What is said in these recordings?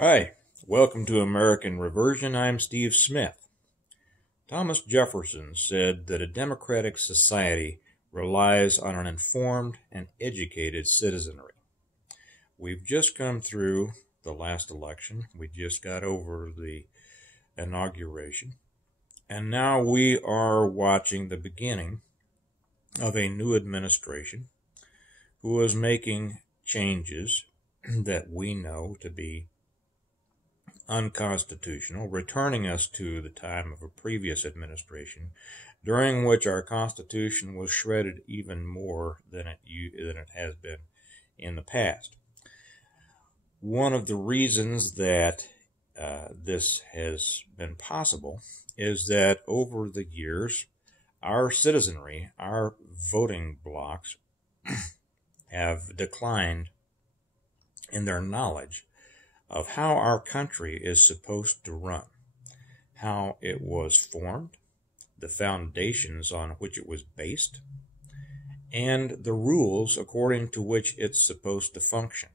Hi, welcome to American Reversion. I'm Steve Smith. Thomas Jefferson said that a democratic society relies on an informed and educated citizenry. We've just come through the last election. We just got over the inauguration. And now we are watching the beginning of a new administration who is making changes that we know to be unconstitutional, returning us to the time of a previous administration, during which our Constitution was shredded even more than it has been in the past. One of the reasons that this has been possible is that over the years, our citizenry, our voting blocks, have declined in their knowledge of how our country is supposed to run, how it was formed, the foundations on which it was based, and the rules according to which it's supposed to function.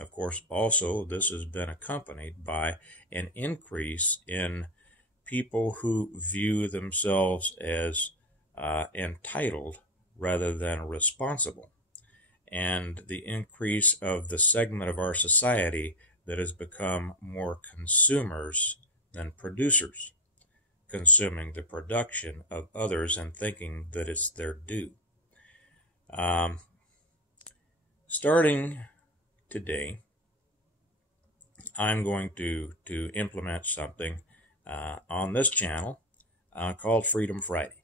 Of course, also, this has been accompanied by an increase in people who view themselves as entitled rather than responsible, and the increase of the segment of our society that has become more consumers than producers, consuming the production of others and thinking that it's their due. Starting today, I'm going to implement something on this channel called Freedom Friday.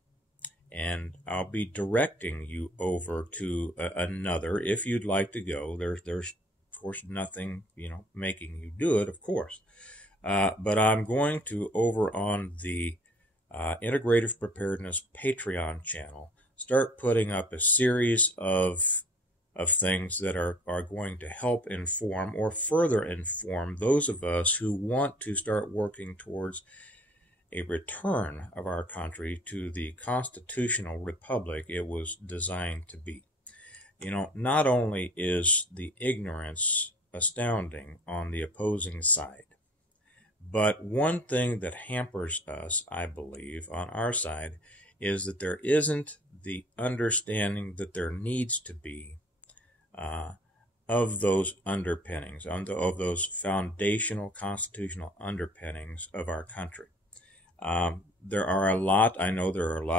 And I'll be directing you over to another if you'd like to go. There's of course nothing making you do it, of course, but I'm going to, over on the Integrative Preparedness Patreon channel, start putting up a series of things that are going to help inform or further inform those of us who want to start working towards a return of our country to the constitutional republic it was designed to be. Not only is the ignorance astounding on the opposing side, but one thing that hampers us, I believe, on our side, is that there isn't the understanding that there needs to be of those underpinnings, of those foundational constitutional underpinnings of our country. I know there are a lot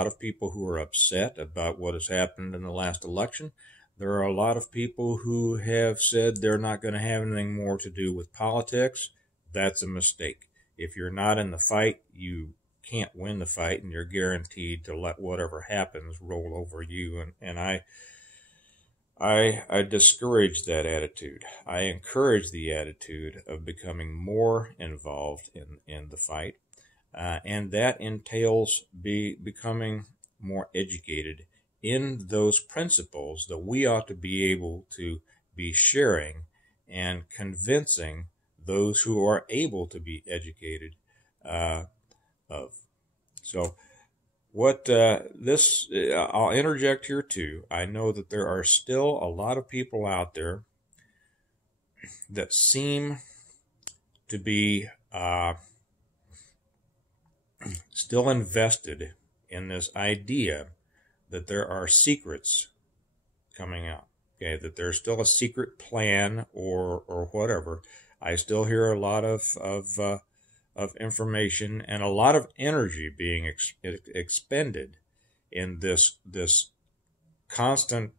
of people who are upset about what has happened in the last election. There are a lot of people who have said they're not going to have anything more to do with politics. That's a mistake. If you're not in the fight, you can't win the fight, and you're guaranteed to let whatever happens roll over you. And I discourage that attitude. I encourage the attitude of becoming more involved in the fight. And that entails becoming more educated in those principles that we ought to be able to be sharing and convincing those who are able to be educated of. So I'll interject here too. I know that there are still a lot of people out there that seem to be still invested in this idea that there are secrets coming out, okay, that there's still a secret plan or whatever. I still hear a lot of information and a lot of energy being expended in this constant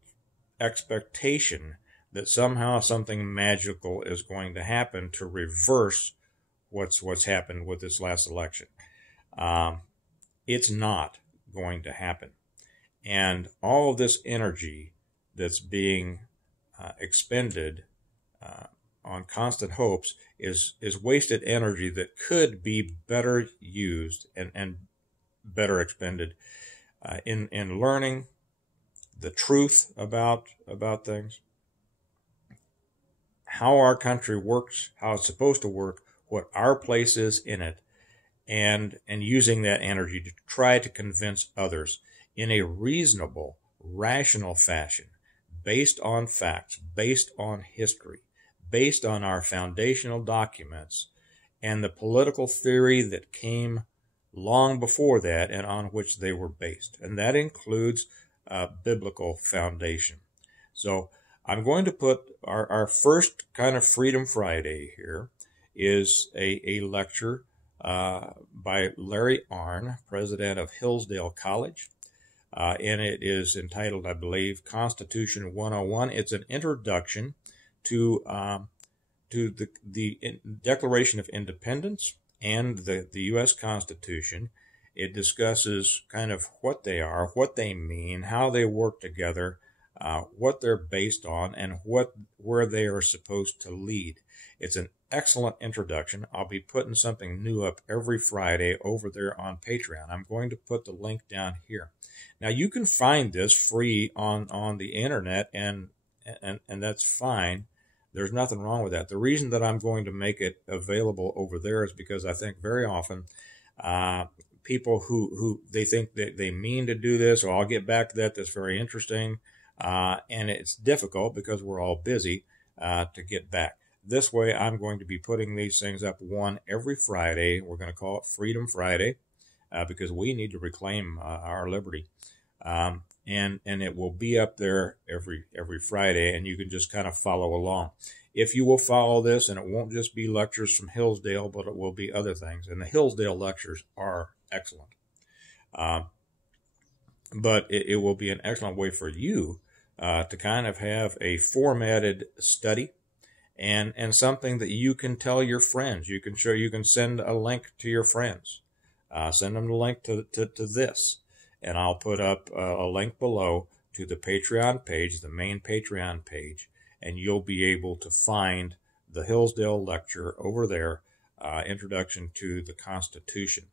expectation that somehow something magical is going to happen to reverse what's happened with this last election. It's not going to happen. And all of this energy that's being expended on constant hopes is wasted energy that could be better used and better expended in learning the truth about things, how our country works, how it's supposed to work, what our place is in it, and using that energy to try to convince others in a reasonable, rational fashion, based on facts, based on history, based on our foundational documents and the political theory that came long before that and on which they were based. And that includes biblical foundation. So I'm going to put our first kind of Freedom Friday here is a lecture by Larry Arnn, president of Hillsdale College. And it is entitled, I believe, Constitution 101. It's an introduction to the Declaration of Independence and the U.S. Constitution. It discusses kind of what they are, what they mean, how they work together, what they're based on, and where they are supposed to lead. It's an excellent introduction. I'll be putting something new up every Friday over there on Patreon. I'm going to put the link down here. Now, you can find this free on the internet, and that's fine. There's nothing wrong with that. The reason that I'm going to make it available over there is because I think very often people who they think that they mean to do this, or I'll get back to that, that's very interesting, and it's difficult because we're all busy to get back. This way, I'm going to be putting these things up one every Friday. We're going to call it Freedom Friday because we need to reclaim our liberty. And it will be up there every Friday, and you can just kind of follow along. If you will follow this, and it won't just be lectures from Hillsdale, but it will be other things. And the Hillsdale lectures are excellent. But it will be an excellent way for you to kind of have a formatted study and something that you can tell your friends. You can send a link to your friends. Send them the link to this. And I'll put up a link below to the Patreon page, the main Patreon page, and you'll be able to find the Hillsdale lecture over there, Introduction to the Constitution.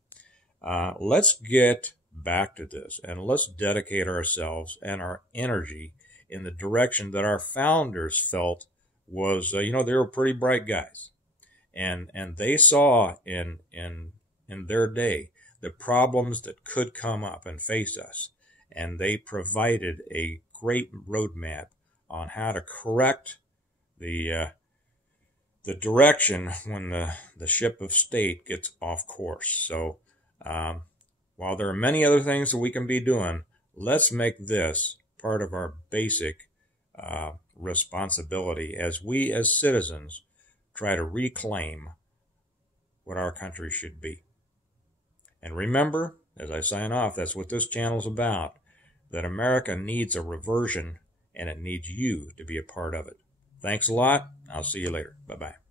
Let's get back to this, and let's dedicate ourselves and our energy in the direction that our founders felt was, they were pretty bright guys. And they saw in their day the problems that could come up and face us. And they provided a great roadmap on how to correct the direction when the ship of state gets off course. So while there are many other things that we can be doing, let's make this part of our basic responsibility as we as citizens try to reclaim what our country should be. And remember, as I sign off, that's what this channel is about, that America needs a reversion, and it needs you to be a part of it. Thanks a lot. I'll see you later. Bye-bye.